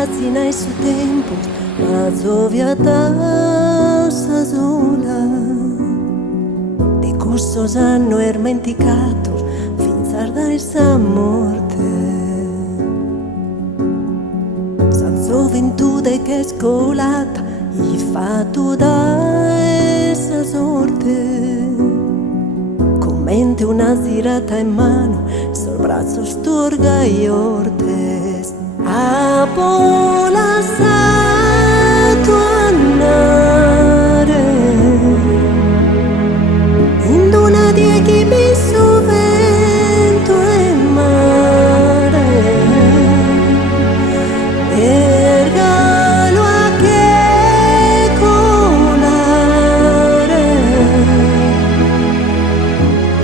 asina e su tempo, ma zoviata sa sola. De custos hanno ermenticato, fins arda esa morte. Sa gioventù che è scolata, i fatto da esa sorte. Mente una zirata in mano, sul braccio sturga i ortes. A pola sato andare in una di chi biso vento e mare. Ergalo a che colare.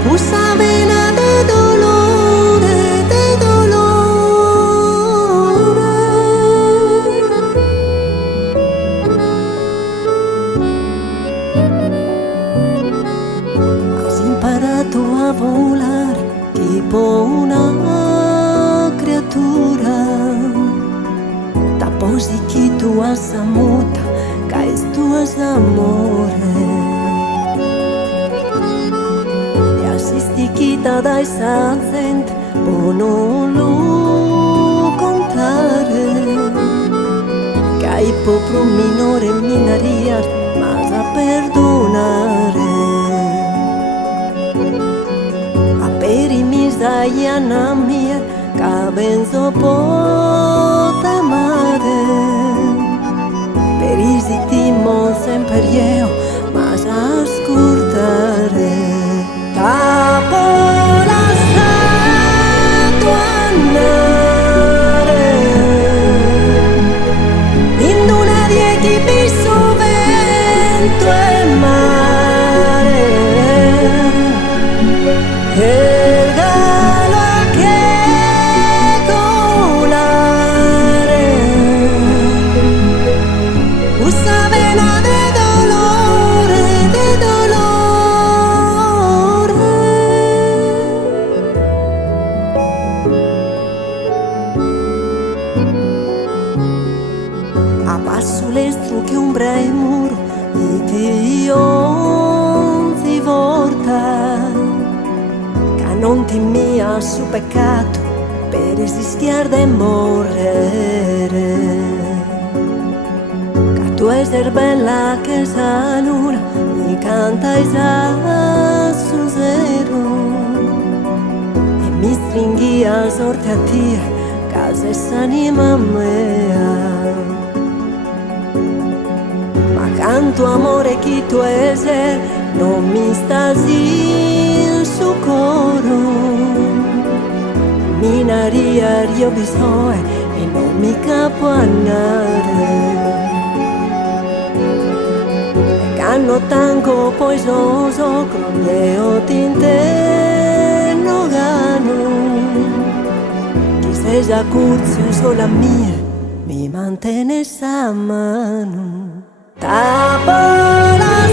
Usa vena de dolore, de dolore. Has imparato a volare tipo una creatura. Da posi chi tu has muta, caes tu has amore. Stichita dai sazzent, o non lo contare. Che hai popro minore minaria, ma sa perdonare. A per i misaiana mia, che benzo pot amare. Per i sittimo sempre io, ma sa scordare. A pola sato andare in una di chi biso vento e mare. Il galo a che colare. Usa vena de dolore, de dolore. A passo l'estro che ombra e muro e ti onzi volta che non ti mia su peccato per rischiare di morire. Che tu essere bella che sa luna mi canta esa su zero e mi stringhi a sorte a te casa s'anima mea. Canto amore chi tu essere, non mi stasi il suo coro. Minaria io bisogno e non mi capo andare. Canno tango poi soso, crondeo tinte no gano. Chi sei già curzi sola mia, mi mantiene sa mano. A pola